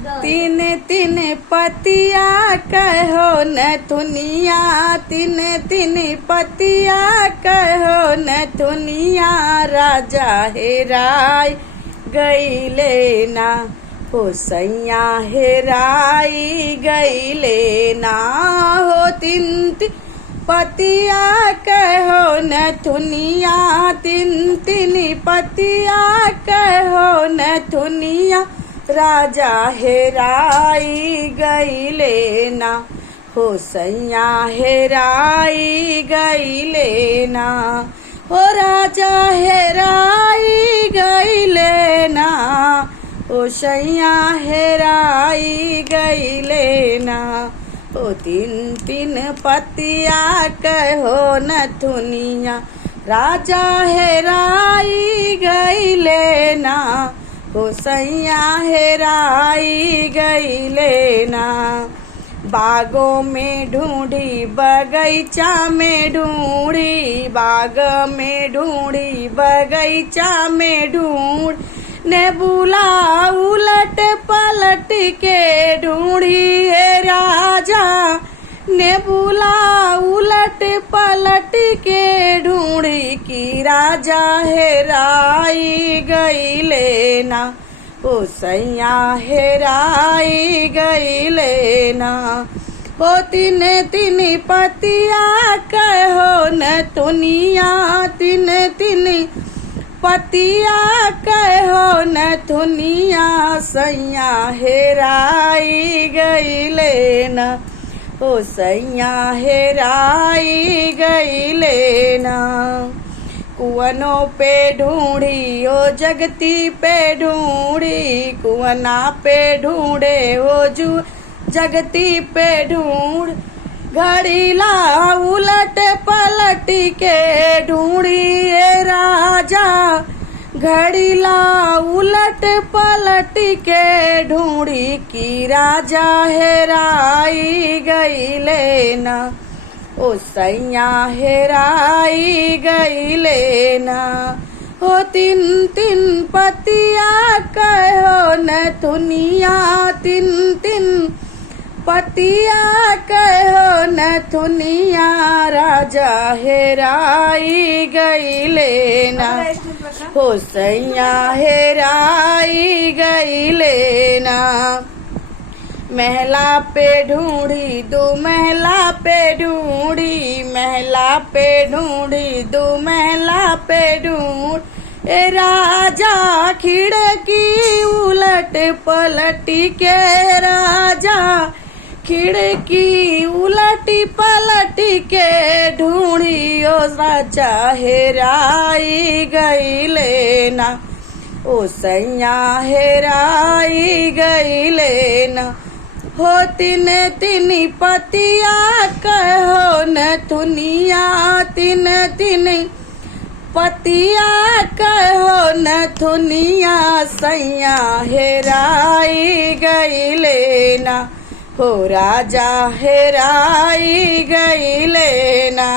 तीन तीन पतिया कहो नथुनिया, तीन तीन पतिया कहो नथुनिया, राजा हेराय गईले ना हो सैया हेराई गईले ना हो। तीन तीन पतिया कहो नथुनिया, तीन तीन पतिया कहो नथुनिया, राजा हेराई गईले ना हो सैया हेराई गईले ना हो। राजा हेराई गईले ना हो सैया हेराई गईले ना हो। तीन तीन पतिया कहो नथुनिया, राजा हेराई गईले ना हो सैया हेराई गईले ना। बागों में ढूंढी बगीचा में ढूंढी, बाग में ढूंढी बगीचा में ढूंढ, ने बुला उलट पलट के ढूंढी है राजा, ने बुला उलट पलट के ढूंढी कि राजा हेराई गईले ना हो सैया हेराई गईले ना हो। तीन तीन पतिया कहो नथुनिया, तीन तीन पतिया कहो नथुनिया, सैया हेराई गईले ना हो सैया हेराई गईले ना। कुवनों पे ढूंढी ओ जगती पे ढूंढी, कुवना पे ढूंढे ओ जू जगती पे ढूंढ, घड़ीला उलट पलट के ढूंढी राजा, घड़ीला उलट पलट के ढूंढी कि राजा हेराई गईले ना ओ सैया हेराई गईले ना हो। तीन तीन पतिया कहो नथुनिया, तीन तीन पतिया कहो नथुनिया, राजा हेराई गईले ना हो सैया हेराई गईले ना। महला पे ढूंढी दो महला पे ढूंढी, महला पे ढूंढी दो महला पे ढूंढ, ए राजा खिड़की उलट पलट के राजा, खिड़की उलटी पलट के ढूंढी ओ राजा हेराई गईले ना ओ सैया हेराई गईले ना हो। तीन तीन पतिया कहो नथुनिया, तीन तीन पतिया कहो नथुनिया, सैया हेराई गईले ना हो राजा हेराई गईले ना।